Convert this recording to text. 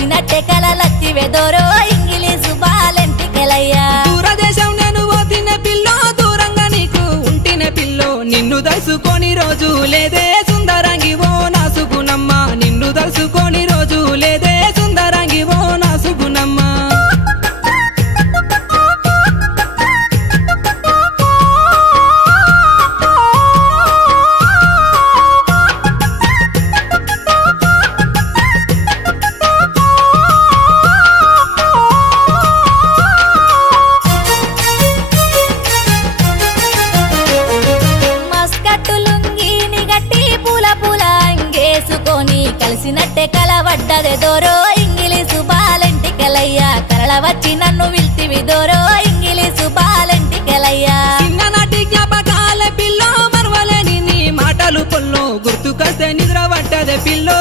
కలిసినట్టే కలలత్తి వెదోరో ఇంగిలీసు బాలెంటికెలయ్యా దూరదేశం నేను పోతిన పిల్లో దూరంగా నీకు ఉంటిన పిల్లో నిన్ను దలుసుకొని రోజు లేదే సుందరంగి ఓ నా సుగుణమ్మ నిన్ను దలుసుకొని రోజు లేదే సుందరంగి ఓ నా సుగుణమ్మ కలిసినట్టే కలవడ్డదే దోరో ఇంగిలీసు బాలెంటికెలయ్యా కరళ వచ్చి నన్ను విల్తివి దోరో ఇంగిలీసు బాలెంటికెలయ్యా చిన్ననాటి జ్ఞాపకాల పిల్లో మరవలేని నీ మాటలు పొల్లో గుర్తుకొస్తే నిద్ర పట్టదే పిల్లో